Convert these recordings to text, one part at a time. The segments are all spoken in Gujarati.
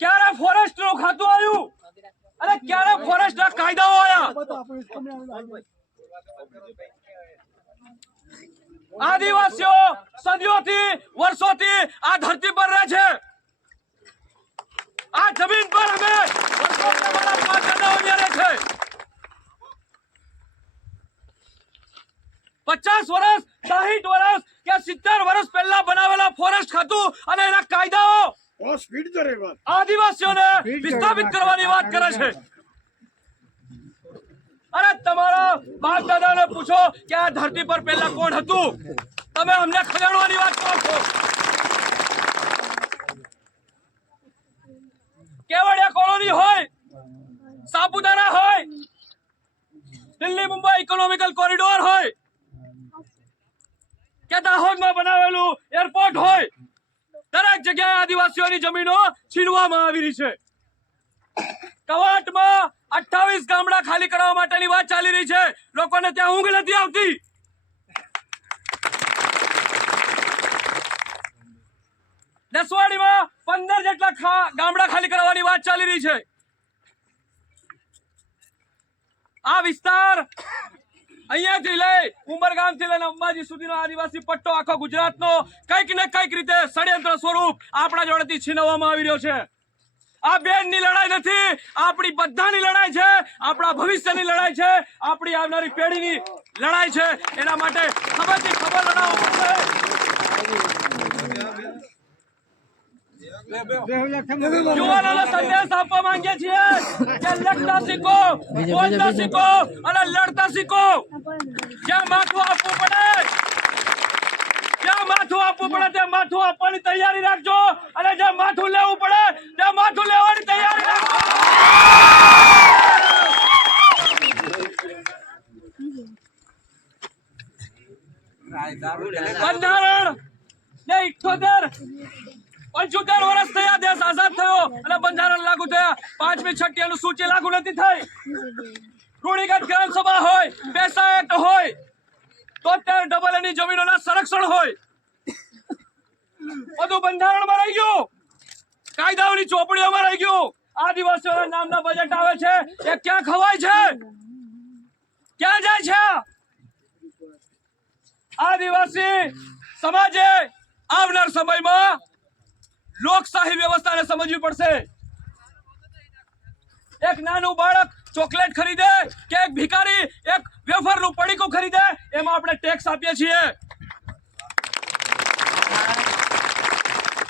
ક્યારે ફોરેસ્ટ નું ખાતું આવ્યું અને ક્યારે ફોરેસ્ટ ના કાયદાઓ આવ્યા? આદિવાસીઓ સદીઓથી વર્ષોથી આ ધરતી પર રહે છે। આ જમીન પર અમે વર્ષોથી અમારા પાછળના રહે છે। 50 વર્ષ 60 વર્ષ કે 70 વર્ષ પહેલા બનાવેલા ફોરેસ્ટ ખાતું અને એના કાયદાઓ આદિવાસીઓને વિસ્થાપિત કરવાની વાત કરે છે। અરે તમારા બાપ દાદાને પૂછો કે આ ધરતી પર પહેલા કોણ હતું? તમે અમને ખજાણવાની વાત કરો છો। કેવડિયા કોલોની હોય, સાપુતારા હોય, દિલ્હી મુંબઈ ઇકોનોમિકલ કોરિડોર હોય કે દાહોદમાં બનાવેલું એરપોર્ટ હોય, દરેક જગ્યાએ આદિવાસીઓની જમીનો છીનવામાં આવી રહી છે। કવાંટમાં 28 ગામડા ખાલી કરવા માટેની વાત ચાલી રહી છે। લોકોને ત્યાં ઊંઘ નથી આવતી। દસવાડીમાં 15 જેટલા ગામડા ખાલી કરવાની વાત ચાલી રહી છે। આ વિસ્તાર અહીંયાથી લઈ ઉમરગામથી લઈને અંબાજી સુધીનો આદિવાસી પટ્ટો આખો ગુજરાતનો કંઈક ને કંઈક રીતે ષડયંત્ર સ્વરૂપ આપણા જોડેથી છીનવવામાં આવી રહ્યો છે। આ બેનની લડાઈ નથી, આપણી બધાની લડાઈ છે, આપણા ભવિષ્યની લડાઈ છે, આપણી આવનારી પેઢીની લડાઈ છે। એના માટે ખબરથી ખબર લડાવવા પડશે। યુવાનોને સંદેશ આપવા માંગીએ છીએ કે લડતા શીખો, બોલતા શીખો અને લડતા શીખો। જ્યાં માથું આપવું પડે ત્યાં માથું આપવાની તૈયારી રાખજો અને જ્યાં માથું લેવું પડે ત્યાં માથું લેવાની તૈયારી રાખજો। બંધારણ ને 75 વર્ષ થયા, દેશ આઝાદ થયો અને બંધારણ લાગુ થયા। 5મી 6મી અનુસૂચિ લાગુ નથી થઈ। રૂઢિગત ગ્રામ સભા હોય, પેસા એક્ટ હોય, 73 ની જમીનોના સંરક્ષણ હોય, બધું બંધારણમાં રહી ગયું, કાયદાઓની ચોપડીઓમાં રહી ગયું। આદિવાસીઓના નામના બજેટ આવે છે એ ક્યાં ખવાય છે, ક્યાં જાય છે? આદિવાસી સમાજે આવનાર સમયમાં લોકશાહી વ્યવસ્થાને સમજવી પડશે। એક નાનું બાળક ચોકલેટ ખરીદે કે એક ભિખારી એક વેફરનું પડીકું ખરીદે, એમાં આપણે ટેક્સ આપીએ છીએ।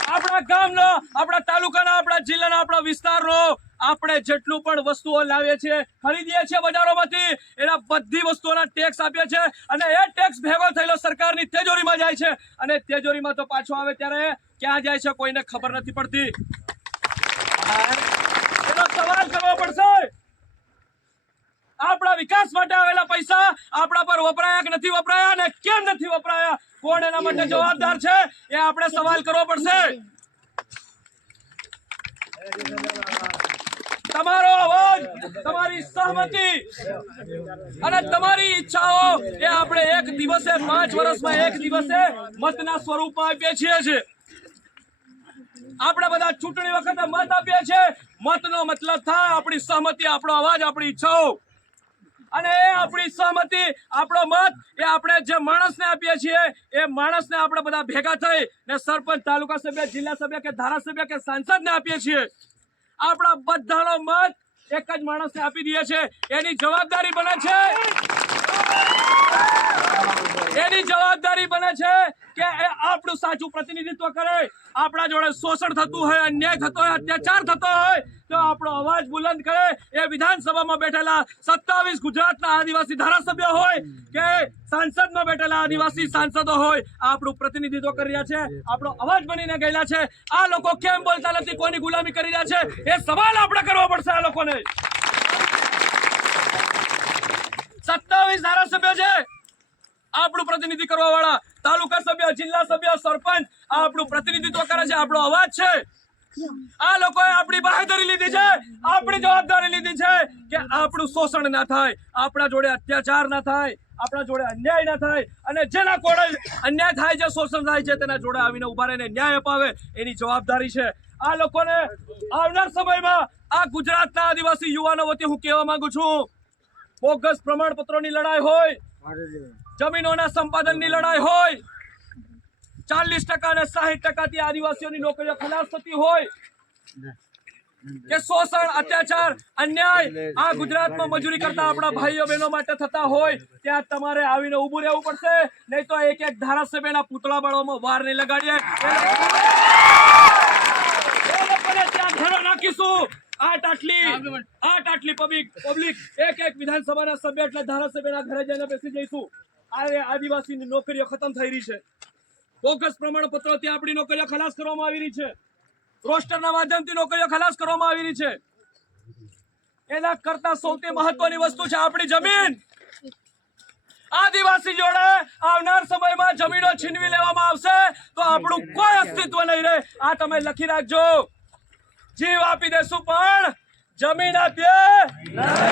આપણા ગામનો, આપણા તાલુકાના, આપણા જિલ્લાના, આપણા વિસ્તારનો આપણે જેટલું પણ વસ્તુઓ લાવીએ છીએ, ખરીદીએ છીએ બજારોમાંથી, એના બધી વસ્તુઓના ટેક્સ આપીએ છીએ અને એ ટેક્સ ભેગો થયેલો સરકારની તિજોરીમાં જાય છે અને તિજોરીમાં તો પાછો આવે ત્યારે ક્યાં જાય છે કોઈને ખબર નથી પડતી। એનો સવાલ કરવો પડશે। આપણા વિકાસ માટે આવેલા પૈસા આપણા પર વપરાયા કે નથી વપરાયા અને કેમ નથી વપરાયા, કોણ એના માટે જવાબદાર છે, એ આપણે સવાલ કરવો પડશે। તમારો અવાજ, તમારી સહમતિ અને તમારી ઈચ્છાઓ એ આપણે એક દિવસે 5 વર્ષમાં એક દિવસે મતના સ્વરૂપમાં આપીએ છીએ। આપણે બધા ચૂંટણી વખતે મત આપીએ છીએ। મતનો મતલબ થાય આપણી સહમતિ, આપણો અવાજ, આપણી ઈચ્છાઓ અને એ આપણી સહમતિ, આપણો મત એ આપણે જે માણસને આપીએ છીએ એ માણસને આપણે બધા ભેગા થઈ ને સરપંચ, તાલુકા સભ્ય, જિલ્લા સભ્ય કે ધારાસભ્ય કે સાંસદને આપીએ છીએ। આપણા બધાનો મત એક જ માણસને આપી દઈએ છીએ। એની જવાબદારી બને છે કે એ આપણું સાચું પ્રતિનિધિત્વ કરે। આપણા જોડે શોષણ થતું હોય, અન્યાય થતો હોય, અત્યાચાર થતો હોય તો આપણો અવાજ બુલંદ કરે। એ વિધાનસભામાં બેઠેલા 27 ગુજરાતના આદિવાસી ધારાસભ્ય હોય કે સાંસદમાં બેઠેલા આદિવાસી સાંસદો હોય, આપણું પ્રતિનિધિત્વ કરી રહ્યા છે, આપણો અવાજ બનીને ગયેલા છે। આ લોકો કેમ બોલતા નથી, કોની ગુલામી કરી રહ્યા છે, એ સવાલ આપણે કરવો પડશે આ લોકોને। 27 ધારાસભ્ય છે આપણું પ્રતિનિધિ કરવા વાળા, તાલુકા સભ્ય, જિલ્લા સભ્ય, સરપંચ આપણું પ્રતિનિધિત્વ કરે છે, આપણો અવાજ છે। આ લોકોએ આપણી બાહેધરી લીધી છે, આપણી જવાબદારી લીધી છે કે આપણું શોષણ ના થાય, આપણા જોડે અત્યાચાર ના થાય, આપણા જોડે અન્યાય ના થાય અને જેના કોડે અન્યાય થાય છે, શોષણ થાય છે, તેના જોડે આવીને ઉભા રહીને ન્યાય અપાવે, એની જવાબદારી છે। આ લોકોને આવનાર સમયમાં આ ગુજરાતના આદિવાસી યુવાનો વતી હું કહેવા માંગુ છું, બોગસ પ્રમાણપત્રોની લડાઈ હોય, જમીનોના સંપાદનની લડાઈ હોય, 40% અને 60% થી આદિવાસીઓની નોકરીઓ ખલાસ થતી હોય કે શોષણ, અત્યાચાર, અન્યાય આ ગુજરાતમાં મજૂરી કરતા આપણા ભાઈઓ બહેનો માટે થતા હોય, ત્યાં તમારે આવીને ઊભું રહેવું પડશે, નહીં તો એક એક ધારાસભ્યના પૂતળા બાળવામાં વાર નહીં લગાડીએ, એ લોકોને ત્યાં ઘરો નાખીશું. આટલી પબ્લિક એક વિધાનસભાના સભ્ય એટલે ધારાસભ્યના ઘરે જઈને બેસી જઈશું. આ આદિવાસીની નોકરીઓ ખતમ થઈ રહી છે, બોગસ પ્રમાણપત્રોથી આપણી નોકરીઓ ખલાસ કરવામાં આવી રહી છે, રોસ્ટરના માધ્યમથી નોકરીઓ ખલાસ કરવામાં આવી રહી છે. એના કરતા સૌથી મહત્વની વસ્તુ છે આપણી જમીન. આદિવાસી જોડે આવનાર સમયમાં જમીનો છીનવી લેવામાં આવશે તો આપણું કોઈ અસ્તિત્વ નહીં રહે. આ તમે લખી રાખજો. જીવ આપી દેશું પણ જમીન આપીએ નહીં.